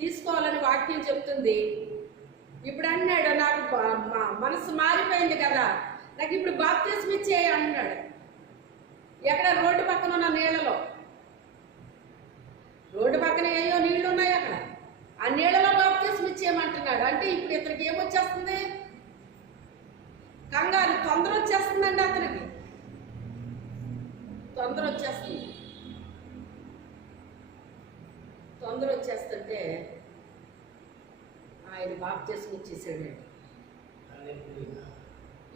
తీసుకోవాలని వాక్యం చెప్తుంది. ఇప్పుడు అన్నాడు, నాకు మనసు మారిపోయింది కదా, నాకు ఇప్పుడు బాప్తిస్మం ఇచ్చేయి అన్నాడు. ఎక్కడ? రోడ్డు పక్కన ఉన్న నీళ్ళలో. రోడ్డు పక్కన ఏయో నీళ్లు ఉన్నాయి, అక్కడ ఆ నీళ్ళలో బాప్తిస్మం ఇచ్చేయమంటున్నాడు. అంటే ఇప్పుడు ఇతనికి ఏమొచ్చేస్తుంది? కంగారు, తొందర వచ్చేస్తుందండి అతనికి, తొందర వచ్చేస్తుంది. తొందర వచ్చేస్తుంటే ఆయన బాప్తిస్మం ఇచ్చేసాడండి.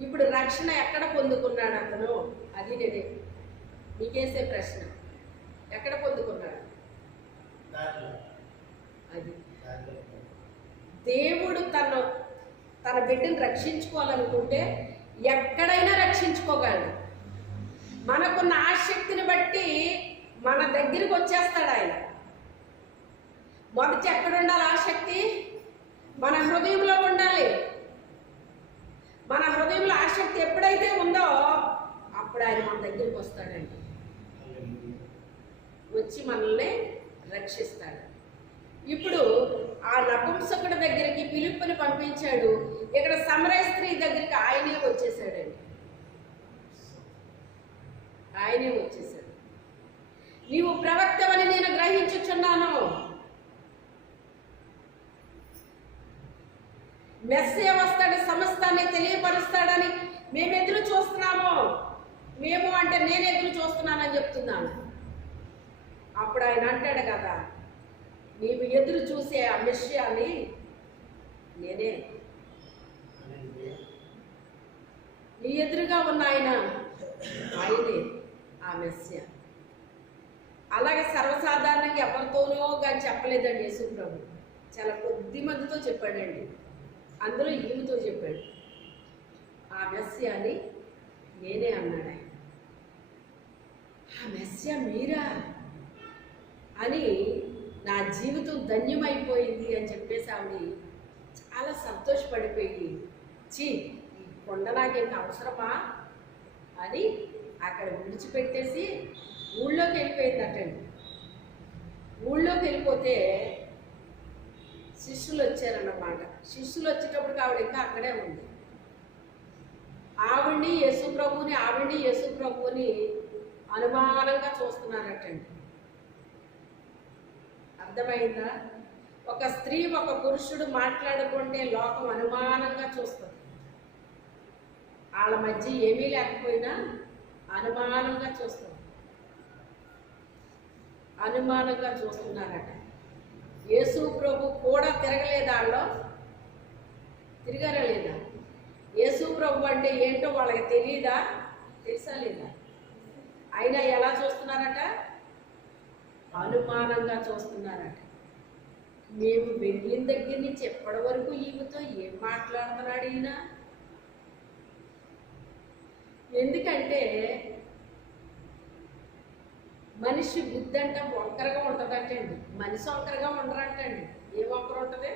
ఇప్పుడు రక్షణ ఎక్కడ పొందుకున్నాడు అతను? అది నేనే మీకేసే ప్రశ్న. ఎక్కడ పొందుకున్నాడు? అది దేవుడు తన బిడ్డను రక్షించుకోవాలనుకుంటే ఎక్కడైనా రక్షించుకోగలడు. మనకున్న ఆసక్తిని బట్టి మన దగ్గరికి వచ్చేస్తాడు ఆయన. మొదటి ఎక్కడ ఉండాలి ఆసక్తి? మన హృదయంలో ఉండాలి. మన హృదయంలో ఆసక్తి ఎప్పుడైతే ఉందో అప్పుడు ఆయన మన దగ్గరికి వస్తాడండి. వచ్చి మనల్ని రక్షిస్తాడు. ఇప్పుడు ఆ నపుంసకుడి దగ్గరికి ఫిలిప్పుని పంపించాడు. ఇక్కడ సమరయ స్త్రీ దగ్గరికి ఆయనే వచ్చేసాడండి. ఆయనే వచ్చేసాడు. నీవు ప్రవక్తవని నేను గ్రహించుచున్నాను, మెస్సే వస్తాడు, సమస్తాన్ని తెలియపరుస్తాడని మేము ఎదురు చూస్తున్నాము. మేము అంటే నేను ఎదురు చూస్తున్నానని చెప్తున్నాను. అప్పుడు ఆయన అంటాడు కదా, నీవు ఎదురు చూసే ఆ మెస్సియాని నేనే. నీ ఎదురుగా ఉన్న ఆయనే ఆ మెస్సియా. అలాగే సర్వసాధారణంగా ఎవరితోనో కానీ చెప్పలేదండి యేసు ప్రభు. చాలా కొద్ది మందితో చెప్పాడండి. అందులో ఈమెతో చెప్పాడు, ఆ మెస్సియాని నేనే అన్నాడు ఆయన. ఆ మెస్సియా మీరా అని నా జీవితం ధన్యమైపోయింది అని చెప్పేసి ఆవిడ చాలా సంతోషపడిపోయి, ఈ కొండ నాకు ఇంకా అవసరమా అని అక్కడ విడిచిపెట్టేసి ఊళ్ళోకి వెళ్ళిపోయిందటండి. ఊళ్ళోకి వెళ్ళిపోతే శిష్యులు వచ్చారన్నమాట. శిష్యులు వచ్చేటప్పటికి ఆవిడ ఇంకా అక్కడే ఉంది. ఆవిడ్ని యేసు ప్రభుని అనుమానంగా చూస్తున్నారటండి. అర్థమైందా? ఒక స్త్రీ ఒక పురుషుడు మాట్లాడుకుంటే లోకం అనుమానంగా చూస్తుంది. వాళ్ళ మధ్య ఏమీ లేకపోయినా అనుమానంగా చూస్తున్నారట. యేసు ప్రభు కూడా తిరగలేదా? వాళ్ళు తిరిగారా లేదా? యేసు ప్రభు అంటే ఏంటో వాళ్ళకి తెలియదా? తెలుసా లేదా? అయినా ఎలా చూస్తున్నారట? అనుమానంగా చూస్తున్నారట. మేము వెళ్ళిన దగ్గర నుంచి ఎప్పటి వరకు ఈమెతో ఏం మాట్లాడుతున్నాడు ఈయన? ఎందుకంటే మనిషి బుద్ధి అంటే వంకరగా ఉంటుందంటండి. మనిషి వంకరగా ఉండరంటండి. ఏ వంకర ఉంటుంది?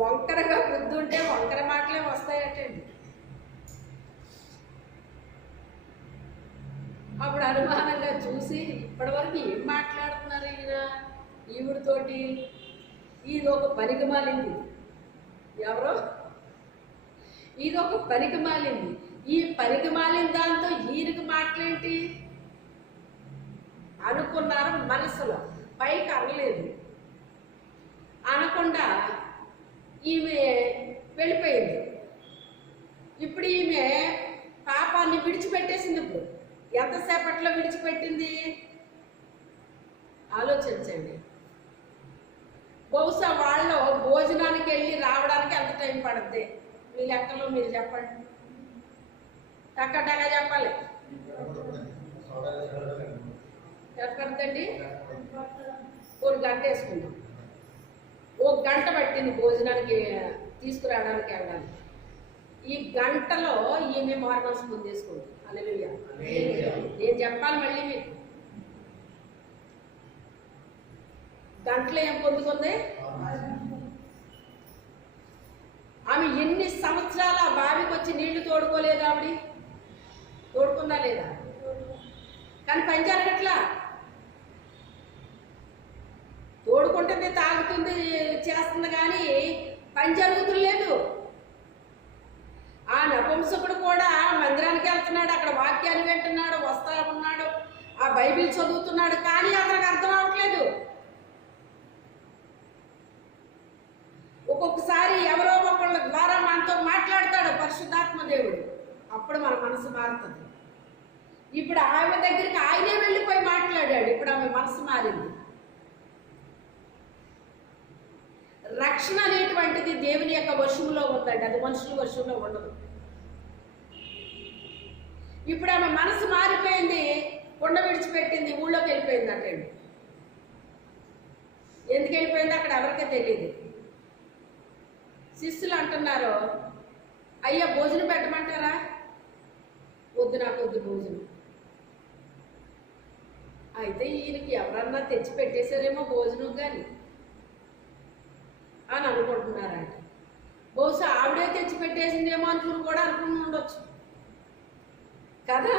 వంకరగా బుద్ధి ఉంటే వంకర మాటలే వస్తాయటండి. అప్పుడు అనుమానంగా చూసి ఇప్పటి వరకు ఏం మాట్లాడుతున్నారు ఈయన ఈవిడితోటి? ఇది ఒక పనికి మాలింది. ఎవరో ఇది ఒక పనికి మాలింది. ఈ పనికి మాలిన దాంతో ఈయనకి మాటలేంటి అనుకున్నారు మనసులో, పైకి అనలేదు. అనకుండా ఈమె వెళ్ళిపోయింది. ఇప్పుడు ఈమె పాపాన్ని విడిచిపెట్టేసింది. ఇప్పుడు ఎంతసేపట్లో విడిచిపెట్టింది ఆలోచించండి. బహుశా వాళ్ళు భోజనానికి వెళ్ళి రావడానికి ఎంత టైం పడుద్ది మీ లెక్కలో మీరు చెప్పండి. టక్కటగా చెప్పాలి. ఎంత పడుతుందండి? 1 గంట వేసుకుందాం. 1 గంట పట్టింది భోజనానికి తీసుకురావడానికి వెళ్ళడానికి. ఈ గంటలో ఈమె మార్మల్స్ పొందేసుకుంది. హల్లెలూయా. నేను చెప్పాలి మళ్ళీ మీకు. గంటలో ఏం పొందుకుంది ఆమె? ఎన్ని సంవత్సరాలు ఆ బావికి వచ్చి నీళ్లు తోడుకోలేదు ఆవిడ? తోడుకుందా లేదా? కానీ పని జరగట్లా. తోడుకుంటుంది, తాగుతుంది, చేస్తుంది, కానీ పని జరుగుతులేదు. ఆ నపుంసకుడు కూడా మందిరానికి వెళ్తున్నాడు, అక్కడ వాక్యాన్ని వింటున్నాడు, వస్తా ఉన్నాడు, ఆ బైబిల్ చదువుతున్నాడు, కానీ అతనికి అర్థం అవ్వట్లేదు. ఒక్కొక్కసారి ఎవరో ఒకళ్ళ ద్వారా మనతో మాట్లాడతాడు పరిశుద్ధాత్మ దేవుడు. అప్పుడు మన మనసు మారుతుంది. ఇప్పుడు ఆమె దగ్గరికి ఆయనే వెళ్ళిపోయి మాట్లాడాడు. ఇప్పుడు ఆమె మనసు మారింది. రక్షణ అనేటువంటిది దేవుని యొక్క వశంలో ఉందండి. అది మనుషుల వశంలో ఉండదు. ఇప్పుడు ఆమె మనసు మారిపోయింది. కొండ విడిచిపెట్టింది, ఊళ్ళోకి వెళ్ళిపోయింది అంటండి. ఎందుకు వెళ్ళిపోయింది అక్కడ ఎవరికే తెలియదు. శిష్యులు అంటున్నారు, అయ్యా భోజనం పెట్టమంటారా? వద్దు, నాకు వద్దు భోజనం. అయితే ఈయనకి ఎవరన్నా తెచ్చి పెట్టేశారేమో భోజనం కానీ అని అనుకుంటున్నారంట. బహుశా ఆవిడే తెచ్చి పెట్టేసిందేమో అనుకుని కూడా అనుకుని ఉండొచ్చు కదా.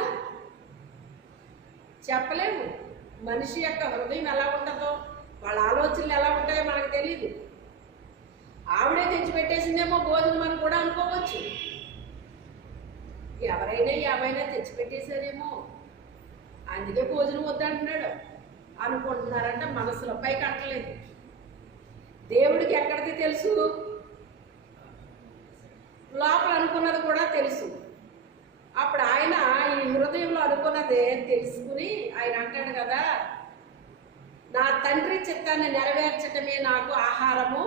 చెప్పలేము మనిషి యొక్క హృదయం ఎలా ఉంటుందో, వాళ్ళ ఆలోచనలు ఎలా ఉంటాయో మనకు తెలియదు. ఆవిడే తెచ్చి పెట్టేసిందేమో భోజనం అని కూడా అనుకోవచ్చు. ఎవరైనా ఏమైనా తెచ్చి పెట్టేశారేమో, అందుకే భోజనం వద్దంటున్నాడు అనుకుంటున్నారంట మనసులో. పైకి అంటలేదు. దేవుడికి ఎక్కడికి తెలుసు? లోపల అనుకున్నది కూడా తెలుసు. అప్పుడు ఆయన ఈ హృదయంలో అనుకున్నదే తెలుసుకుని ఆయన అంటాడు కదా, నా తండ్రి చిత్తాన్ని నెరవేర్చటమే నాకు ఆహారము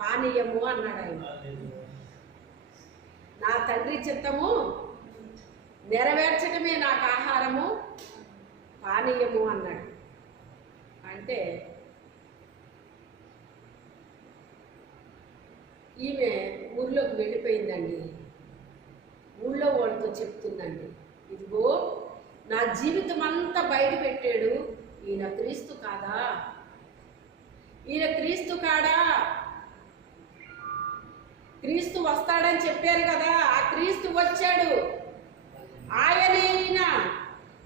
పానీయము అన్నాడు ఆయన. నా తండ్రి చిత్తము నెరవేర్చటమే నాకు ఆహారము పానీయము అన్నాడు. అంటే ఈమె ఊళ్ళోకి వెళ్ళిపోయిందండి. ఊళ్ళో వాళ్ళతో చెప్తుందండి, ఇదిగో నా జీవితం అంతా బయట పెట్టాడు, ఈయన క్రీస్తు కాదా? ఈయన క్రీస్తు కాడా? క్రీస్తు వస్తాడని చెప్పారు కదా, ఆ క్రీస్తు వచ్చాడు. ఆయనే ఈయన.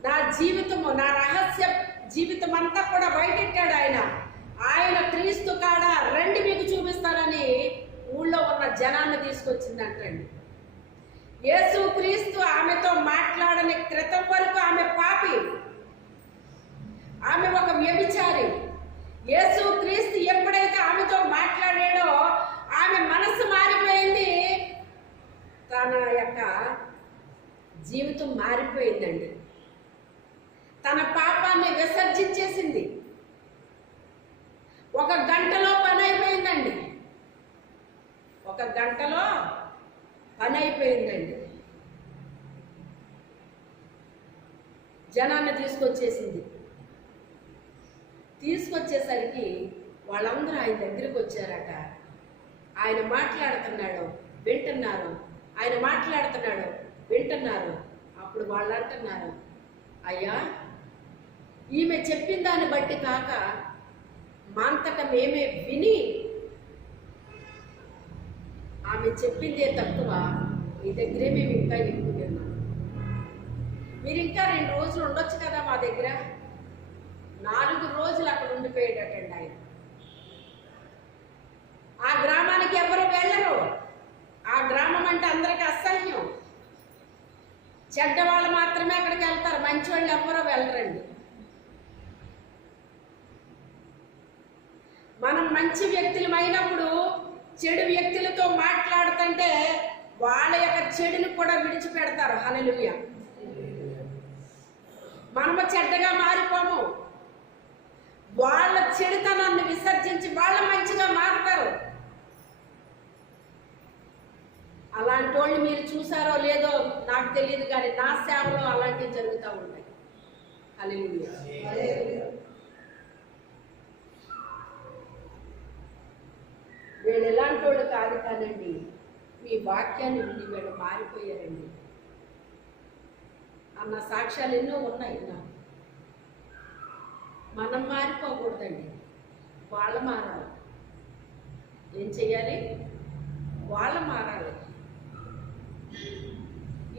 నా జీవితము, నా రహస్య జీవితం అంతా కూడా బయటెట్టాడు ఆయన. ఆయన క్రీస్తు కాడా? రండి మీకు చూపిస్తానని ఊళ్ళో ఉన్న జనాన్ని తీసుకొచ్చిందంటండి. యేసు క్రీస్తు ఆమెతో మాట్లాడని క్రితం వరకు ఆమె పాపి, ఆమె ఒక వ్యభిచారి. యేసు క్రీస్తు ఎప్పుడైతే ఆమెతో మాట్లాడాడో ఆమె మనసు మారిపోయింది. తన యొక్క జీవితం మారిపోయిందండి. తన పాపాన్ని విసర్జించేసింది. 1 గంటలో పని అయిపోయిందండి. 1 గంటలో పని అయిపోయిందండి. జనాన్ని తీసుకొచ్చేసింది. తీసుకొచ్చేసరికి వాళ్ళందరూ ఆయన దగ్గరికి వచ్చారట. ఆయన మాట్లాడుతున్నాడు, వింటున్నారు. ఆయన మాట్లాడుతున్నాడు, వింటున్నారు. అప్పుడు వాళ్ళు అంటున్నారు, అయ్యా, ఈమె చెప్పిన దాన్ని బట్టి కాక మా అంతటా మేమే విని ఆమె చెప్పిందే తక్కువ, మీ దగ్గరే మేము ఇంకా ఎక్కువ విన్నాం. మీరు ఇంకా 2 రోజులు ఉండొచ్చు కదా మా దగ్గర. 4 రోజులు అక్కడ ఉండిపోయేటట్టండి ఆయన. ఆ గ్రామానికి ఎవరు వెళ్ళరు. ఆ గ్రామం అంటే అందరికీ అసహ్యం. చెడ్డవాళ్ళు మాత్రమే అక్కడికి వెళ్తారు, మంచి వాళ్ళు ఎవరో వెళ్ళరండి. మనం మంచి వ్యక్తులమైనప్పుడు చెడు వ్యక్తులతో మాట్లాడుతుంటే వాళ్ళ యొక్క చెడుని కూడా విడిచిపెడతారు. హల్లెలూయా. మనము చెడ్డగా మారిపోము. వాళ్ళ చెడుతనాన్ని విసర్జించి వాళ్ళ మంచిగా మారుతారు. అలాంటి వాళ్ళు మీరు చూసారో లేదో నాకు తెలియదు, కానీ నా సేవలో అలాంటివి జరుగుతూ ఉంటాయి. హల్లెలూయా. వీళ్ళు ఎలాంటి వాళ్ళు కాదు కానండి, మీ వాక్యాన్ని విని వీళ్ళు మారిపోయారండి అన్న సాక్ష్యాలు ఎన్నో ఉన్నాయి నాకు. మనం మారిపోకూడదండి, వాళ్ళు మారాలి. ఏం చెయ్యాలి? వాళ్ళు మారాలి.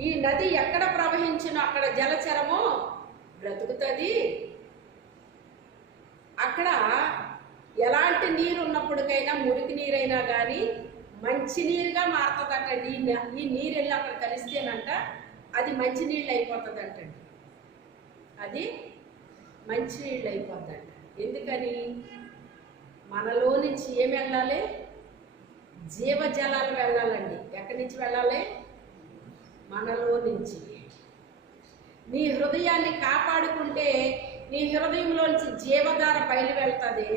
ఈ నది ఎక్కడ ప్రవహించినా అక్కడ జలచరము బ్రతుకుతుంది. అక్కడ ఎలాంటి నీరు ఉన్నప్పటికైనా, మురికి నీరైనా కానీ మంచి నీరుగా మారుతుందటండి. ఈ నీరు వెళ్ళి అక్కడ కలిస్తేనంట అది మంచి నీళ్ళు అయిపోతుందంటండి. అది మంచి నీళ్ళు అయిపోద్దంట. ఎందుకని? మనలో నుంచి ఏమి వెళ్ళాలి? జీవజలాలు వెళ్ళాలండి. ఎక్కడి నుంచి వెళ్ళాలి? మనలో నుంచి. నీ హృదయాన్ని కాపాడుకుంటే నీ హృదయంలోంచి జీవధార బయలు వెళ్తుంది.